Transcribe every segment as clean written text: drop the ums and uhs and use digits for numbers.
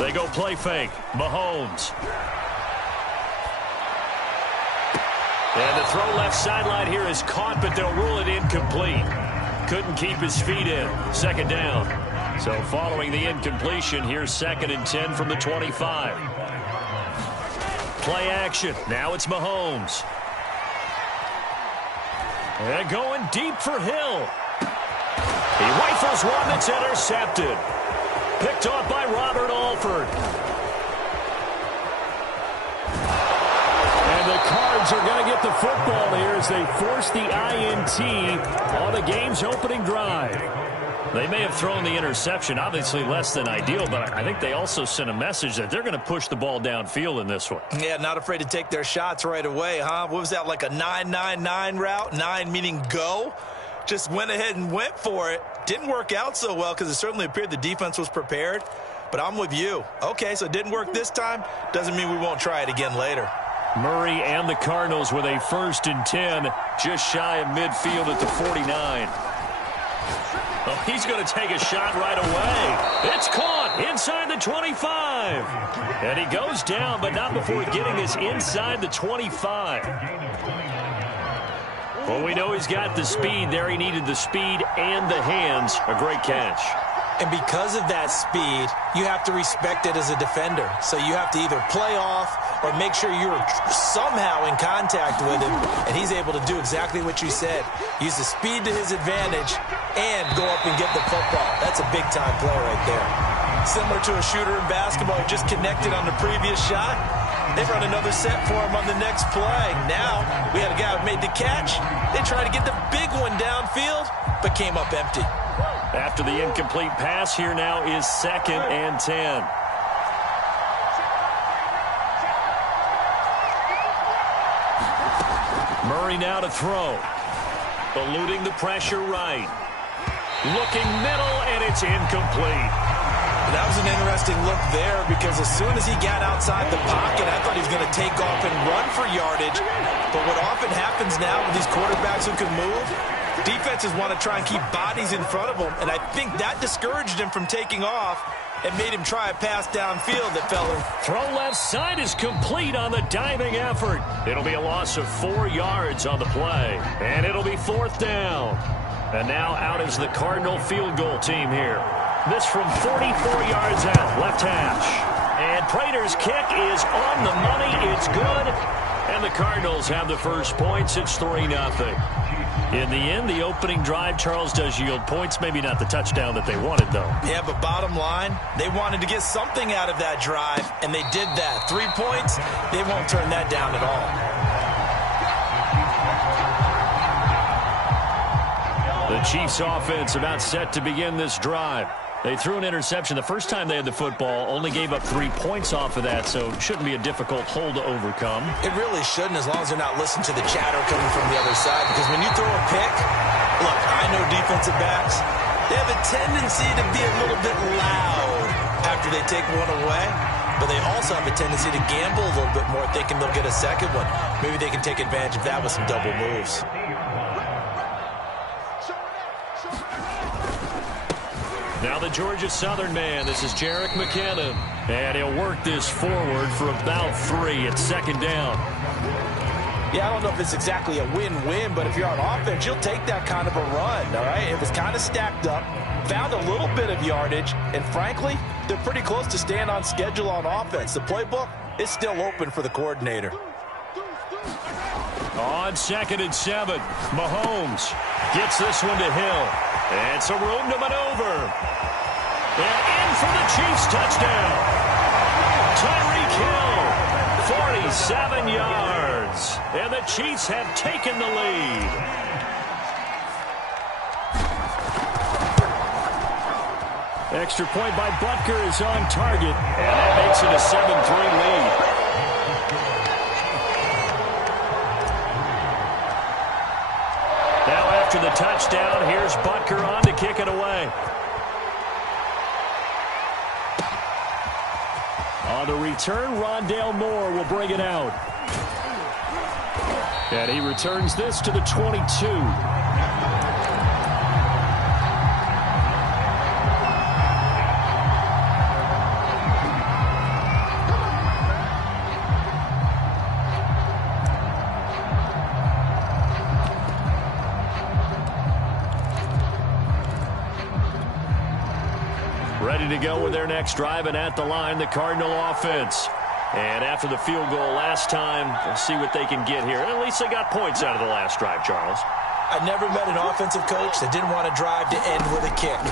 They go play fake. Mahomes. And the throw left sideline here is caught, but they'll rule it incomplete. Couldn't keep his feet in. Second down. So following the incompletion, here's 2nd and 10 from the 25. Play action. Now it's Mahomes. And going deep for Hill. He rifles one that's intercepted. Picked off by Robert Alford. And the Cards are going to get the football here as they force the INT on the game's opening drive. They may have thrown the interception, obviously less than ideal, but I think they also sent a message that they're going to push the ball downfield in this one. Yeah, not afraid to take their shots right away, huh? What was that, like a 9-9-9 route? 9 meaning go? Just went ahead and went for it. Didn't work out so well because it certainly appeared the defense was prepared. But I'm with you. Okay, so it didn't work this time. Doesn't mean we won't try it again later. Murray and the Cardinals with a 1st and 10, just shy of midfield at the 49. Oh, he's going to take a shot right away. It's caught inside the 25. And he goes down, but not before getting this inside the 25. Well, we know he's got the speed there. He needed the speed and the hands. A great catch. And because of that speed, you have to respect it as a defender. So you have to either play off or make sure you're somehow in contact with him. And he's able to do exactly what you said. Use the speed to his advantage and go up and get the football. That's a big-time play right there. Similar to a shooter in basketball who just connected on the previous shot. They run another set for him on the next play. Now, we had a guy who made the catch. They tried to get the big one downfield, but came up empty. After the incomplete pass, here now is 2nd and 10. Murray now to throw. Eluding the pressure right. Looking middle, and it's incomplete. That was an interesting look there because as soon as he got outside the pocket, I thought he was going to take off and run for yardage. But what often happens now with these quarterbacks who can move, defenses want to try and keep bodies in front of them, and I think that discouraged him from taking off and made him try a pass downfield that fell in. Throw left side is complete on the diving effort. It'll be a loss of 4 yards on the play, and it'll be 4th down. And now out is the Cardinal field goal team here. This from 44 yards out, left hash. And Prater's kick is on the money. It's good. And the Cardinals have the first points. It's 3-0. In the end, the opening drive, Charles, does yield points. Maybe not the touchdown that they wanted, though. Yeah, but bottom line, they wanted to get something out of that drive, and they did that. 3 points, they won't turn that down at all. The Chiefs offense about set to begin this drive. They threw an interception the first time they had the football, only gave up 3 points off of that, so it shouldn't be a difficult hole to overcome. It really shouldn't, as long as they're not listening to the chatter coming from the other side, because when you throw a pick, look, I know defensive backs, they have a tendency to be a little bit loud after they take one away, but they also have a tendency to gamble a little bit more, thinking they'll get a second one. Maybe they can take advantage of that with some double moves. Now the Georgia Southern man, this is Jerick McKinnon. And he'll work this forward for about 3. It's 2nd down. Yeah, I don't know if it's exactly a win-win, but if you're on offense, you'll take that kind of a run, all right? It was kind of stacked up, found a little bit of yardage, and frankly, they're pretty close to staying on schedule on offense. The playbook is still open for the coordinator. On 2nd and 7, Mahomes gets this one to Hill. And some room to maneuver. And in for the Chiefs touchdown. Tyreek Hill, 47 yards. And the Chiefs have taken the lead. Extra point by Butker is on target. And that makes it a 7-3 lead. After the touchdown, here's Butker on to kick it away. On the return, Rondale Moore will bring it out. And he returns this to the 22. Ready to go with their next drive, and at the line, the Cardinal offense. And after the field goal last time, we'll see what they can get here. And at least they got points out of the last drive, Charles. I never met an offensive coach that didn't want to drive to end with a kick.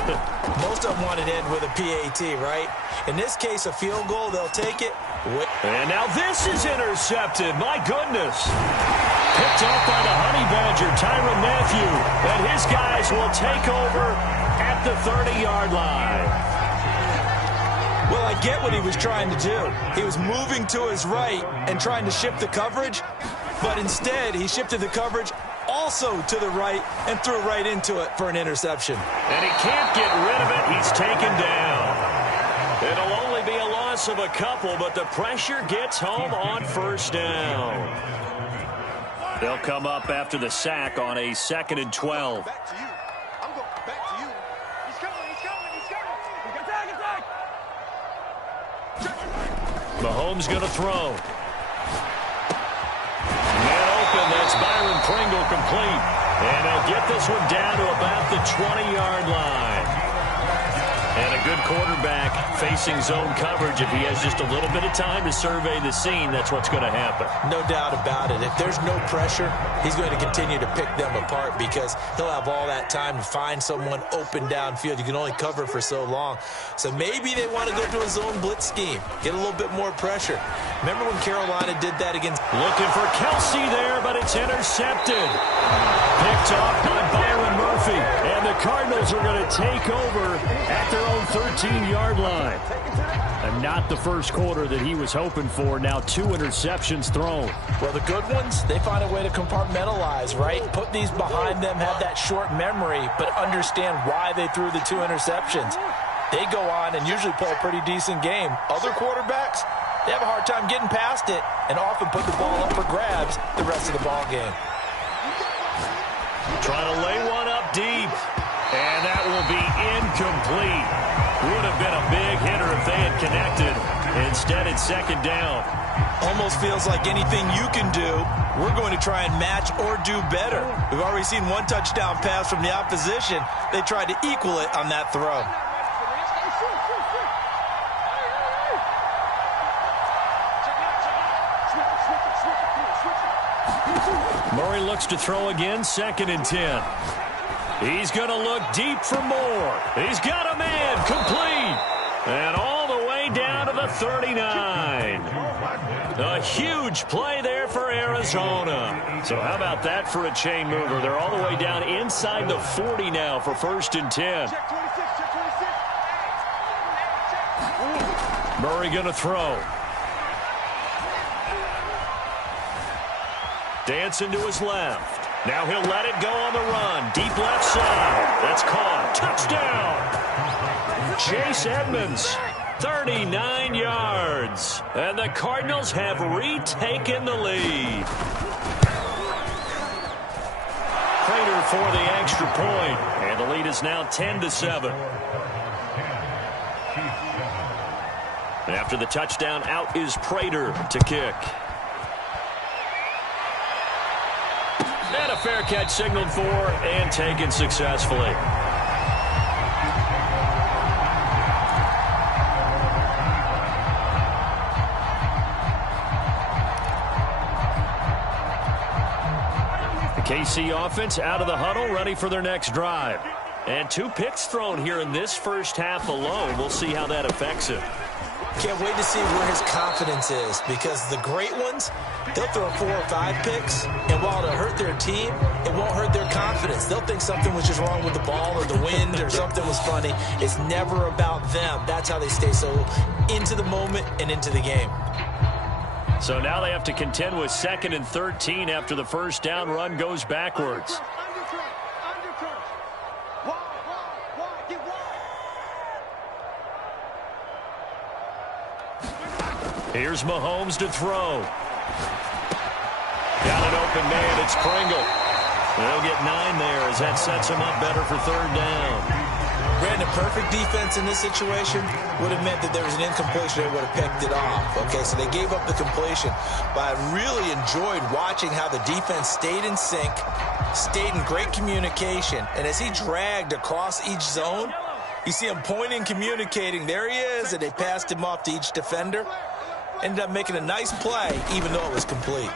Most of them want to end with a PAT, right? In this case, a field goal, they'll take it. And now this is intercepted. My goodness. Picked off by the Honey Badger, Tyrann Mathieu. And his guys will take over at the 30-yard line. Well, I get what he was trying to do. He was moving to his right and trying to shift the coverage, but instead he shifted the coverage also to the right and threw right into it for an interception. And he can't get rid of it. He's taken down. It'll only be a loss of a couple, but the pressure gets home on first down. They'll come up after the sack on a 2nd and 12. Back to you. I'm going back to you. He's coming. Mahomes going to throw. Man open, that's Byron Pringle complete. And they'll get this one down to about the 20-yard line. And a good quarterback facing zone coverage. If he has just a little bit of time to survey the scene, that's what's going to happen. No doubt about it. If there's no pressure, he's going to continue to pick them apart because he'll have all that time to find someone open downfield. You can only cover for so long. So maybe they want to go to a zone blitz scheme, get a little bit more pressure. Remember when Carolina did that against... Looking for Kelsey there, but it's intercepted. Picked off by Byron Murphy. And the Cardinals are going to take over at their own 13-yard line. And not the first quarter that he was hoping for. Now 2 interceptions thrown. Well, the good ones, they find a way to compartmentalize, right? Put these behind them, have that short memory, but understand why they threw the 2 interceptions. They go on and usually play a pretty decent game. Other quarterbacks, they have a hard time getting past it and often put the ball up for grabs the rest of the ball game. Trying to lay one up deep. And that will be incomplete. Would have been a big hitter if they had connected. Instead, it's 2nd down. Almost feels like anything you can do, we're going to try and match or do better. We've already seen 1 touchdown pass from the opposition. They tried to equal it on that throw. Murray looks to throw again, 2nd and 10. He's going to look deep for more. He's got a man, complete. And all the way down to the 39. A huge play there for Arizona. So how about that for a chain mover? They're all the way down inside the 40 now for 1st and 10. Murray going to throw. Dancing to his left. Now he'll let it go on the run. Deep left side. That's caught. Touchdown. Chase Edmonds, 39 yards. And the Cardinals have retaken the lead. Prater for the extra point. And the lead is now 10-7. After the touchdown, out is Prater to kick. And a fair catch signaled for and taken successfully. The KC offense out of the huddle, ready for their next drive. And 2 picks thrown here in this first half alone. We'll see how that affects him. Can't wait to see where his confidence is, because the great ones, they'll throw 4 or 5 picks, and while it'll hurt their team, it won't hurt their confidence. They'll think something was just wrong with the ball or the wind or something was funny. It's never about them. That's how they stay so into the moment and into the game. So now they have to contend with 2nd and 13 after the first down run goes backwards. Here's Mahomes to throw. Got an open man. It's Pringle. They'll get 9 there as that sets him up better for 3rd down. Brandon, perfect defense in this situation would have meant that there was an incompletion. They would have picked it off. Okay, so they gave up the completion. But I really enjoyed watching how the defense stayed in sync, stayed in great communication. And as he dragged across each zone, You see him pointing, communicating. There he is, and they passed him off to each defender. Ended up making a nice play, even though it was complete.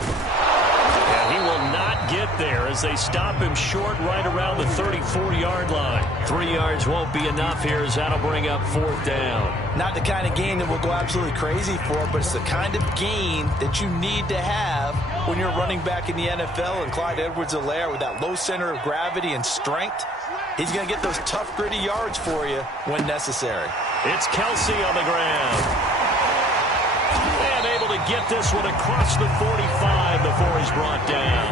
And he will not get there as they stop him short right around the 34-yard line. 3 yards won't be enough here as that'll bring up 4th down. Not the kind of gain that we'll go absolutely crazy for, but it's the kind of gain that you need to have when you're running back in the NFL. And Clyde Edwards-Helaire, with that low center of gravity and strength, he's going to get those tough, gritty yards for you when necessary. It's Kelsey on the ground. And able to get this one across the 45 before he's brought down.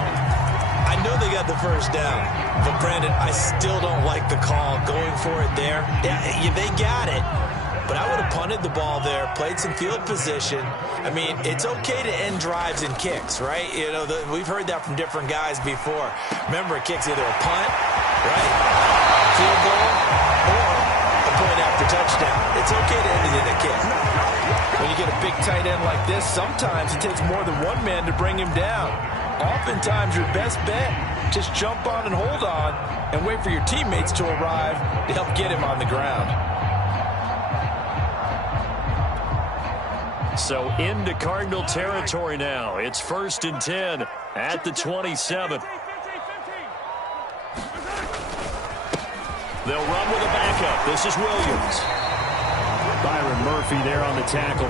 I know they got the first down, but Brandon, I still don't like the call going for it there. Yeah, they got it, but I would have punted the ball there, played some field position. I mean, it's okay to end drives and kicks, right? You know, we've heard that from different guys before. Remember, a kick's either a punt, right, field goal, or a point after touchdown. It's okay to end it in a kick. When you get a big tight end like this, sometimes it takes more than one man to bring him down. Oftentimes, your best bet, just jump on and hold on and wait for your teammates to arrive to help get him on the ground. So into Cardinal territory now. It's 1st and 10 at the 27. They'll run with a backup. This is Williams. Byron Murphy there on the tackle.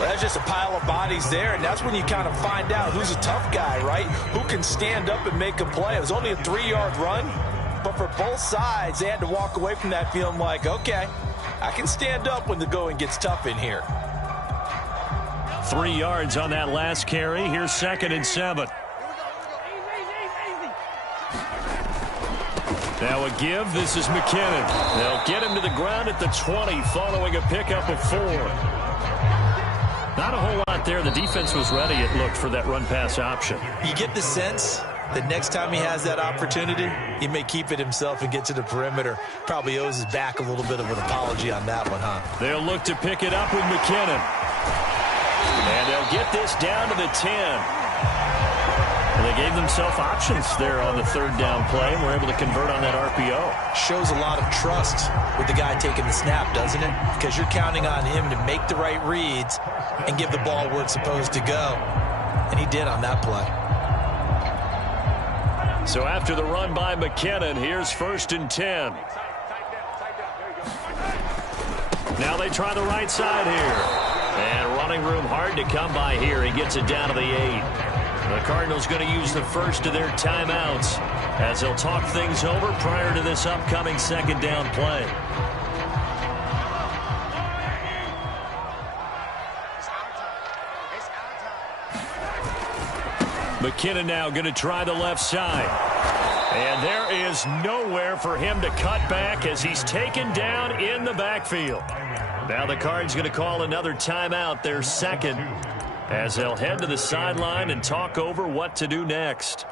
Well, that's just a pile of bodies there, and that's when you kind of find out who's a tough guy, right? Who can stand up and make a play. It was only a 3-yard run, but for both sides, they had to walk away from that feeling like, okay, I can stand up when the going gets tough in here. 3 yards on that last carry. Here's 2nd and 7. Now a give. This is McKinnon. They'll get him to the ground at the 20 following a pickup of 4. Not a whole lot there. The defense was ready, it looked, for that run-pass option. You get the sense that next time he has that opportunity, he may keep it himself and get to the perimeter. Probably owes his back a little bit of an apology on that one, huh? They'll look to pick it up with McKinnon. And they'll get this down to the 10. And they gave themselves options there on the 3rd down play and were able to convert on that RPO. Shows a lot of trust with the guy taking the snap, doesn't it? Because you're counting on him to make the right reads and give the ball where it's supposed to go. And he did on that play. So after the run by McKinnon, here's 1st and 10. Now they try the right side here. And running room hard to come by here. He gets it down to the 8. The Cardinals going to use the first of their timeouts as they'll talk things over prior to this upcoming 2nd down play. McKinnon now going to try the left side. And there is nowhere for him to cut back as he's taken down in the backfield. Now the Cards going to call another timeout, their 2nd, as they'll head to the sideline and talk over what to do next.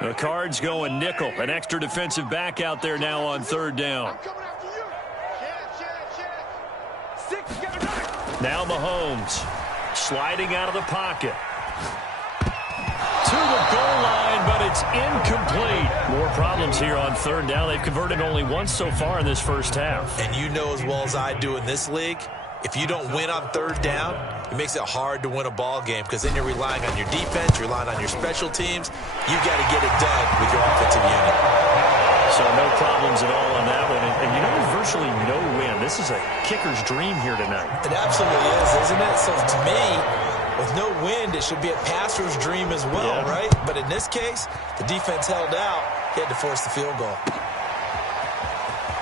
The Cards going nickel, an extra defensive back out there now on 3rd down. Now Mahomes sliding out of the pocket. To the goal line, but it's incomplete. More problems here on 3rd down. They've converted only once so far in this first half. And you know as well as I do in this league, if you don't win on 3rd down, it makes it hard to win a ball game because then you're relying on your defense, you're relying on your special teams. You got to get it done with your offensive unit. So no problems at all on that one. And you know, there's virtually no win. This is a kicker's dream here tonight. It absolutely is, isn't it? So to me, with no wind, it should be a passer's dream as well, right? But in this case, the defense held out. He had to force the field goal.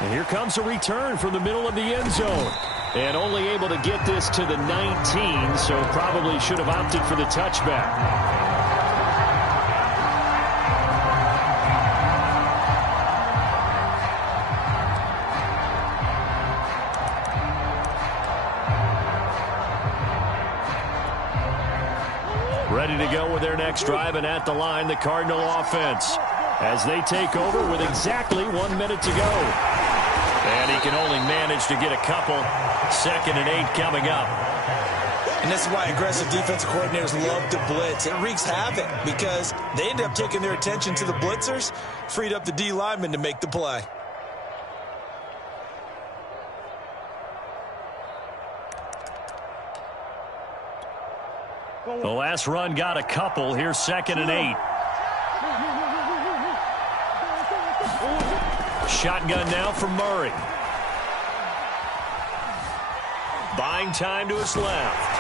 And here comes a return from the middle of the end zone. And only able to get this to the 19, so probably should have opted for the touchback. Ready to go with their next drive, and at the line, the Cardinal offense, as they take over with exactly 1 minute to go. And he can only manage to get a couple. 2nd and 8 coming up. And this is why aggressive defensive coordinators love to blitz. It wreaks havoc because they end up taking their attention to the blitzers, freed up the D lineman to make the play. The last run got a couple. Here's 2nd and 8. Shotgun now for Murray. Buying time to his left.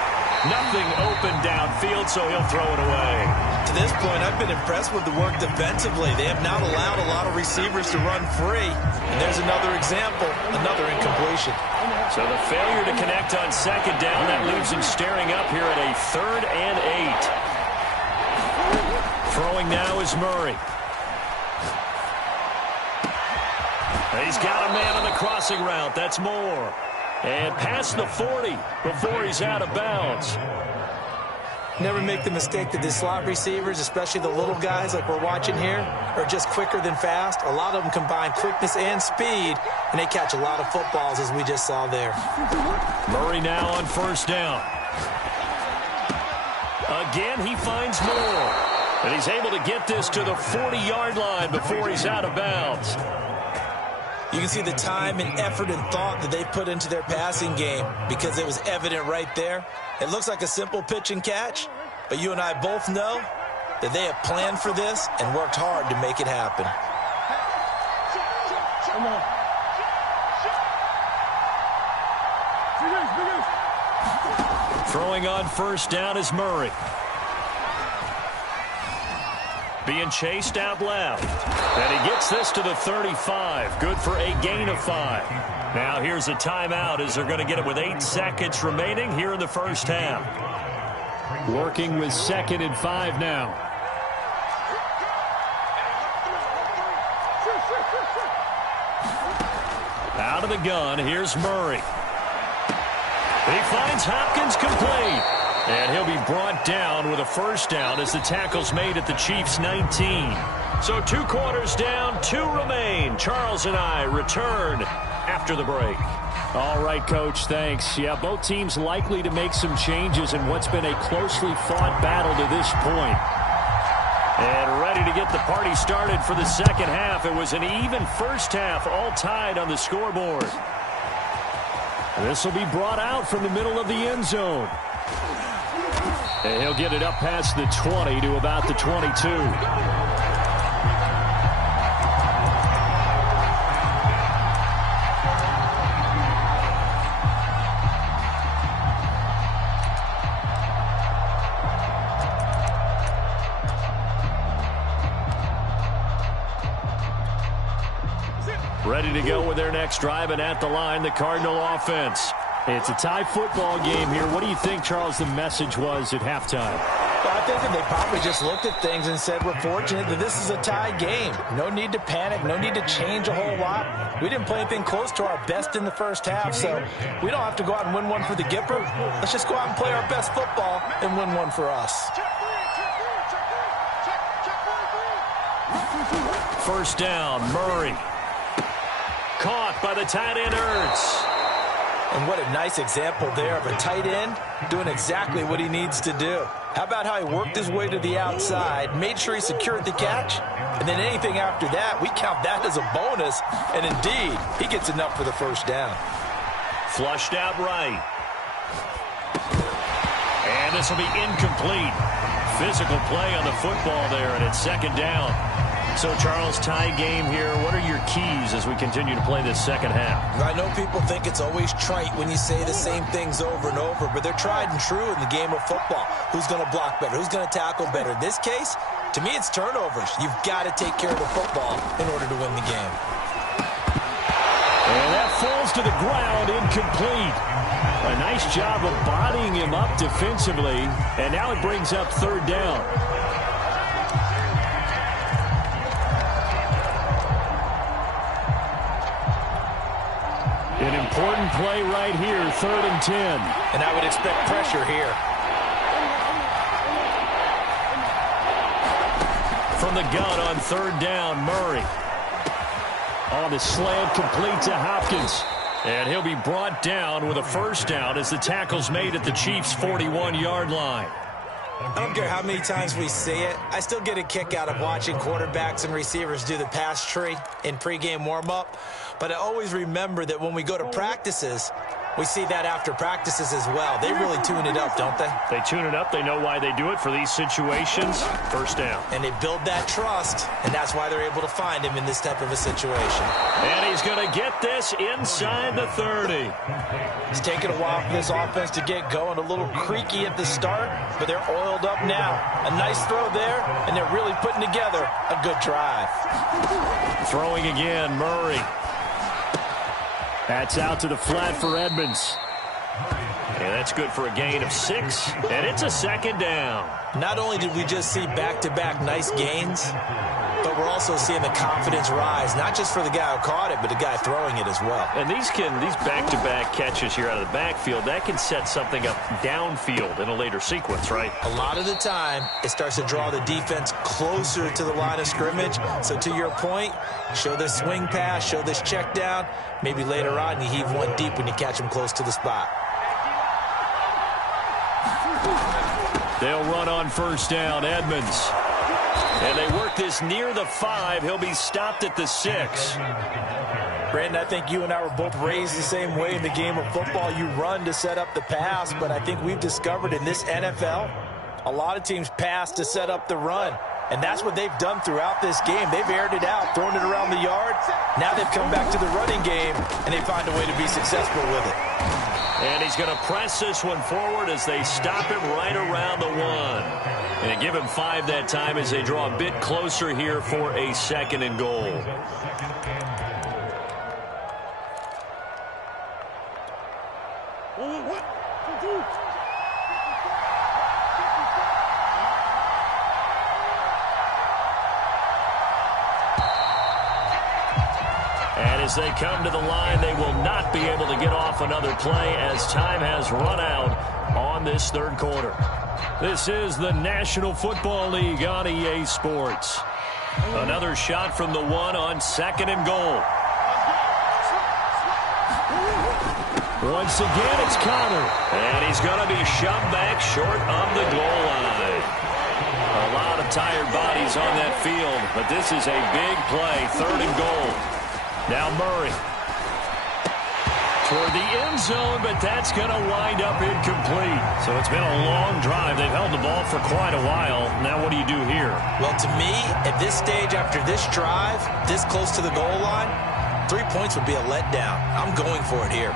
Nothing open downfield, so he'll throw it away. To this point, I've been impressed with the work defensively. They have not allowed a lot of receivers to run free. And there's another example, another incompletion. So the failure to connect on 2nd down, that leaves him staring up here at a 3rd and 8. Throwing now is Murray. He's got a man on the crossing route. That's Moore. And past the 40 before he's out of bounds. Never make the mistake that the slot receivers, especially the little guys like we're watching here, are just quicker than fast. A lot of them combine quickness and speed, and they catch a lot of footballs, as we just saw there. Murray now on 1st down. Again, he finds Moore. And he's able to get this to the 40-yard line before he's out of bounds. You can see the time and effort and thought that they put into their passing game because it was evident right there. It looks like a simple pitch and catch, but you and I both know that they have planned for this and worked hard to make it happen. Throwing on 1st down is Murray. Being chased out left. And he gets this to the 35. Good for a gain of 5. Now here's a timeout as they're going to get it with 8 seconds remaining here in the 1st half. Working with 2nd and 5 now. Out of the gun, here's Murray. He finds Hopkins complete. And he'll be brought down with a 1st down as the tackle's made at the Chiefs' 19. So 2 quarters down, 2 remain. Charles and I return after the break. All right, Coach, thanks. Yeah, both teams likely to make some changes in what's been a closely fought battle to this point. And ready to get the party started for the 2nd half. It was an even 1st half, all tied on the scoreboard. This will be brought out from the middle of the end zone. And he'll get it up past the 20 to about the 22. Ready to go with their next drive, and at the line, the Cardinal offense. It's a tie football game here. What do you think, Charles, the message was at halftime? Well, I think that they probably just looked at things and said, we're fortunate that this is a tie game. No need to panic. No need to change a whole lot. We didn't play anything close to our best in the 1st half, so we don't have to go out and win one for the Gipper. Let's just go out and play our best football and win one for us. 1st down, Murray. Caught by the tight end, Ertz. And what a nice example there of a tight end doing exactly what he needs to do. How about how he worked his way to the outside, made sure he secured the catch, and then anything after that, we count that as a bonus. And indeed, he gets enough for the 1st down. Flushed out right. And this will be incomplete. Physical play on the football there, and it's 2nd down. So, Charles, tie game here. What are your keys as we continue to play this 2nd half? I know people think it's always trite when you say the same things over and over, but they're tried and true in the game of football. Who's going to block better? Who's going to tackle better? In this case, to me, it's turnovers. You've got to take care of the football in order to win the game. And that falls to the ground, incomplete. A nice job of bodying him up defensively, and now it brings up 3rd down. An important play right here, 3rd and 10. And I would expect pressure here. From the gun on 3rd down, Murray. On the slant, complete to Hopkins. And he'll be brought down with a first down as the tackle's made at the Chiefs' 41-yard line. I don't care how many times we see it. I still get a kick out of watching quarterbacks and receivers do the pass tree in pregame warm-up. But I always remember that when we go to practices, we see that after practices as well. They really tune it up, don't they? They tune it up. They know why they do it for these situations. First down. And they build that trust, and that's why they're able to find him in this type of a situation. And he's going to get this inside the 30. It's taken a while for this offense to get going. A little creaky at the start, but they're oiled up now. A nice throw there, and they're really putting together a good drive. Throwing again, Murray. That's out to the flat for Edmonds. And that's good for a gain of 6, and it's a second down. Not only did we just see back-to-back nice gains, but we're also seeing the confidence rise, not just for the guy who caught it, but the guy throwing it as well. And these back-to-back catches here out of the backfield, that can set something up downfield in a later sequence, right? A lot of the time, it starts to draw the defense closer to the line of scrimmage. So to your point, show this swing pass, show this check down. Maybe later on you heave one deep when you catch him close to the spot. They'll run on first down, Edmonds. And they work this near the 5. He'll be stopped at the 6. Brandon, I think you and I were both raised the same way in the game of football. You run to set up the pass, but I think we've discovered in this NFL, a lot of teams pass to set up the run. And that's what they've done throughout this game. They've aired it out, thrown it around the yard. Now they've come back to the running game, and they find a way to be successful with it. And he's going to press this one forward as they stop him right around the 1. And give him 5 that time as they draw a bit closer here for a 2nd and goal. And as they come to the line, they will not be able to get off another play as time has run out on this third quarter. This is the National Football League on EA Sports. Another shot from the 1 on 2nd and goal. Once again, it's Connor. And he's going to be shoved back short of the goal line. A lot of tired bodies on that field, but this is a big play, 3rd and goal. Now Murray. Toward the end zone, but that's going to wind up incomplete. So it's been a long drive. They've held the ball for quite a while. Now what do you do here? Well, to me, at this stage after this drive, this close to the goal line, 3 points would be a letdown. I'm going for it here.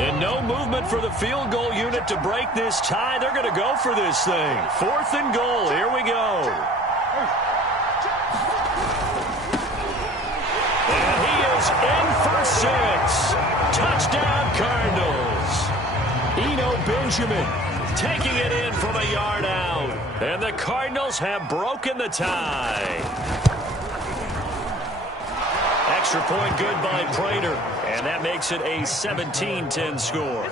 And no movement for the field goal unit to break this tie. They're going to go for this thing. 4th and goal. Here we go. And he is in for 6. Touchdown, Cardinals. Eno Benjamin taking it in from a yard out. And the Cardinals have broken the tie. Extra point good by Prater. And that makes it a 17-10 score.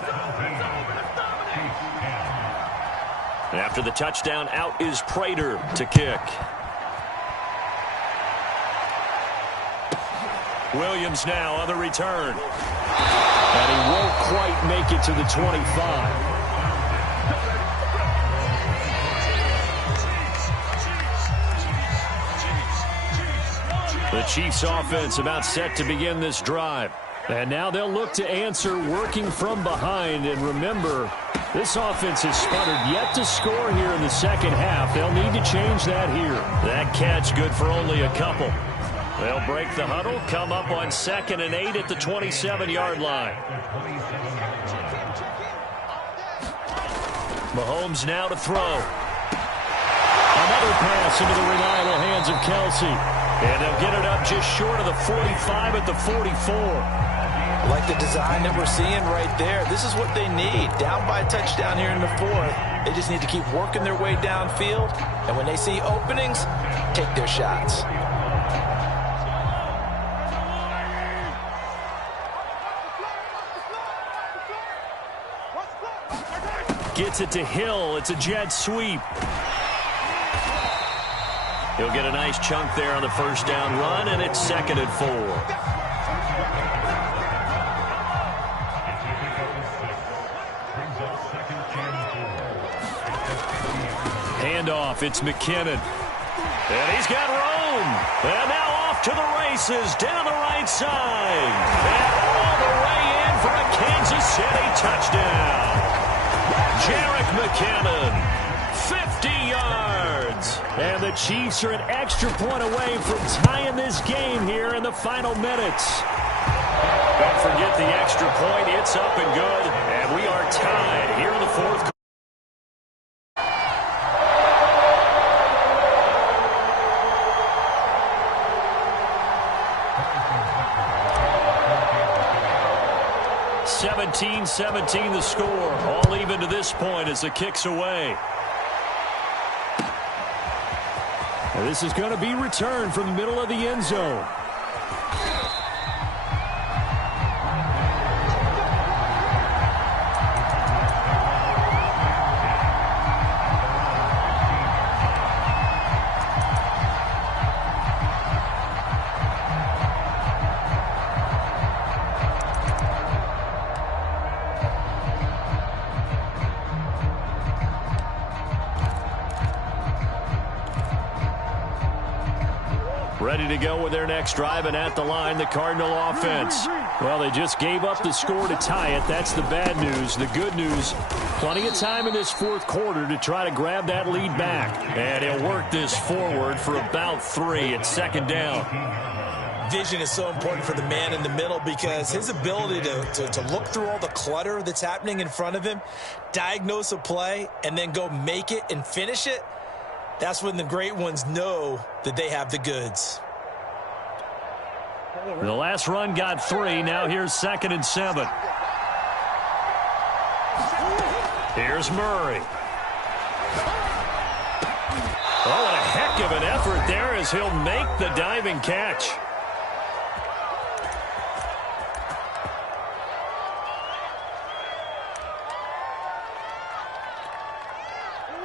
And after the touchdown, out is Prater to kick. Williams now on the return. And he won't quite make it to the 25. The Chiefs offense about set to begin this drive. And now they'll look to answer working from behind. And remember, this offense has sputtered yet to score here in the second half. They'll need to change that here. That catch good for only a couple. They'll break the huddle, come up on 2nd and 8 at the 27-yard line. Mahomes now to throw. Another pass into the reliable hands of Kelsey. And they'll get it up just short of the 45 at the 44. Like the design that we're seeing right there. This is what they need. Down by a touchdown here in the 4th. They just need to keep working their way downfield. And when they see openings, take their shots. Gets it to Hill. It's a jet sweep. He'll get a nice chunk there on the first down run, and it's 2nd and 4. Handoff, it's McKinnon. And he's got Rome. And now off to the races down the right side. And all the way in for a Kansas City touchdown. Jerick McKinnon, 50 yards. And the Chiefs are an extra point away from tying this game here in the final minutes. Don't forget the extra point. It's up and good. And we are tied here in the fourth quarter. (17-17) the score. All even to this point as the kick's away. And this is going to be returned from the middle of the end zone. Ready to go with their next drive, and at the line, the Cardinal offense. Well, they just gave up the score to tie it. That's the bad news. The good news, plenty of time in this fourth quarter to try to grab that lead back. And he'll work this forward for about 3 at 2nd down. Vision is so important for the man in the middle because his ability to look through all the clutter that's happening in front of him, diagnose a play, and then go make it and finish it, that's when the great ones know that they have the goods. The last run got 3. Now here's 2nd and 7. Here's Murray. Oh, and a heck of an effort there as he'll make the diving catch.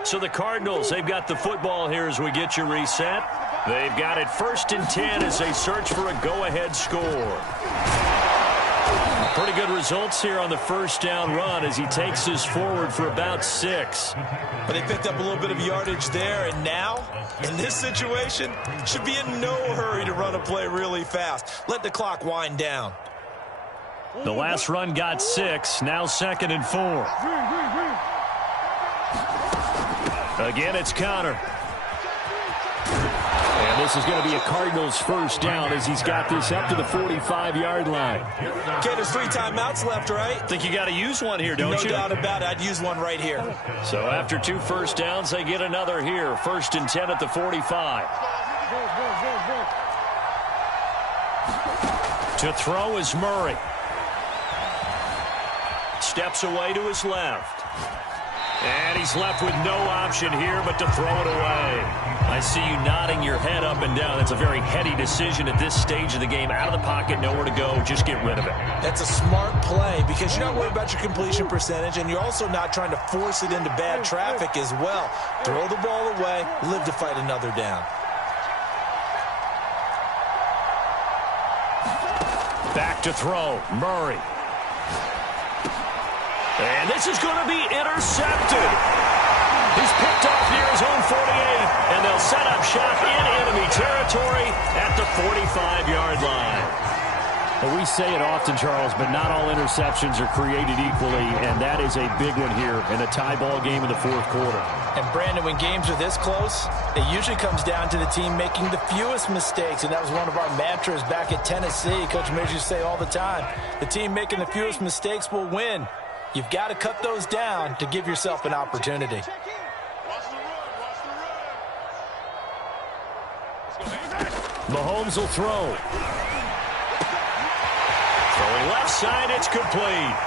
So the Cardinals, they've got the football here as we get you reset. They've got it 1st and 10 as they search for a go-ahead score. Pretty good results here on the first down run as he takes this forward for about 6. But they picked up a little bit of yardage there, and now, in this situation, should be in no hurry to run a play really fast. Let the clock wind down. The last run got 6, now 2nd and 4. Again, it's Connor. And this is going to be a Cardinals first down as he's got this up to the 45-yard line. Okay, there's 3 timeouts left, right? Think you got to use one here, don't you? No doubt about it. I'd use one right here. So after 2 first downs, they get another here. 1st and 10 at the 45. To throw is Murray. Steps away to his left. And he's left with no option here but to throw it away. I see you nodding your head up and down. That's a very heady decision at this stage of the game. Out of the pocket, nowhere to go. Just get rid of it. That's a smart play because you're not worried about your completion percentage, and you're also not trying to force it into bad traffic as well. Throw the ball away, live to fight another down. Back to throw, Murray. And this is going to be intercepted. He's picked off near his own 48, and they'll set up shop in enemy territory at the 45-yard line. Well, we say it often, Charles, but not all interceptions are created equally, and that is a big one here in a tie ball game in the fourth quarter. And, Brandon, when games are this close, it usually comes down to the team making the fewest mistakes, and that was one of our mantras back at Tennessee. Coach Mears used to say all the time, the team making the fewest mistakes will win. You've got to cut those down to give yourself an opportunity. Mahomes will throw. Throwing left side, it's complete.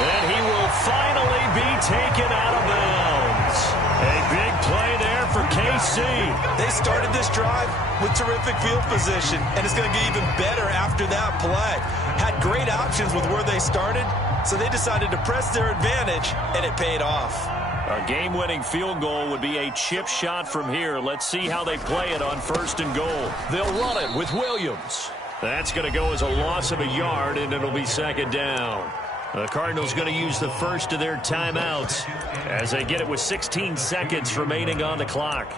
And he will finally be taken out of bounds. A big play there for KC. They started this drive with terrific field position, and it's going to get even better after that play. Had great options with where they started, so they decided to press their advantage, and it paid off. A game-winning field goal would be a chip shot from here. Let's see how they play it on 1st and goal. They'll run it with Williams. That's going to go as a loss of a yard, and it'll be 2nd down. The Cardinals going to use the first of their timeouts as they get it with 16 seconds remaining on the clock.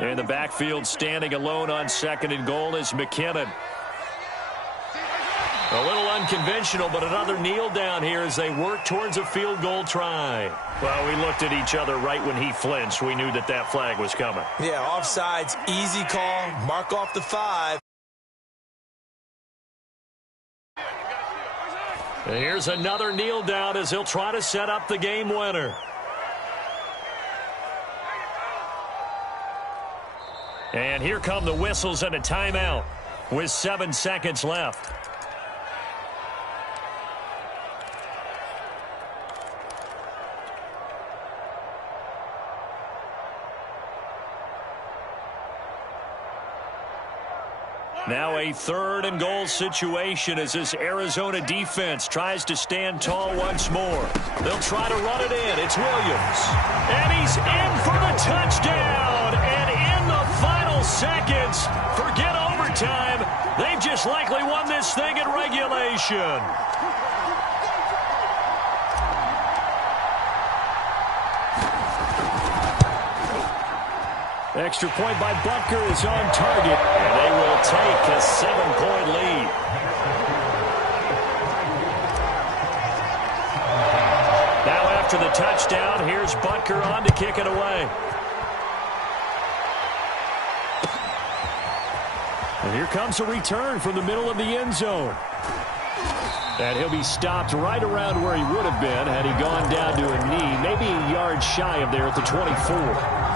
In the backfield, standing alone on 2nd and goal is McKinnon. A little unconventional, but another kneel down here as they work towards a field goal try. Well, we looked at each other right when he flinched. We knew that that flag was coming. Yeah, offsides, easy call. Mark off the 5. Here's another kneel down as he'll try to set up the game winner. And here come the whistles and a timeout with 7 seconds left. Now a 3rd and goal situation as this Arizona defense tries to stand tall once more. They'll try to run it in. It's Williams. And he's in for the touchdown. And in the final seconds, forget overtime. They've just likely won this thing in regulation. Extra point by Butker is on target, and they will take a 7-point lead. Now after the touchdown, here's Butker on to kick it away. And here comes a return from the middle of the end zone. And he'll be stopped right around where he would have been had he gone down to a knee, maybe a yard shy of there at the 24.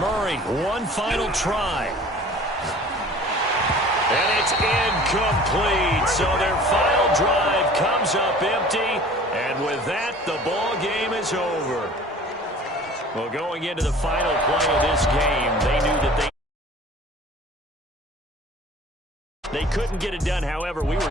Murray, one final try. And it's incomplete. So their final drive comes up empty. And with that, the ball game is over. Well, going into the final play of this game, they knew that they couldn't get it done. However, we were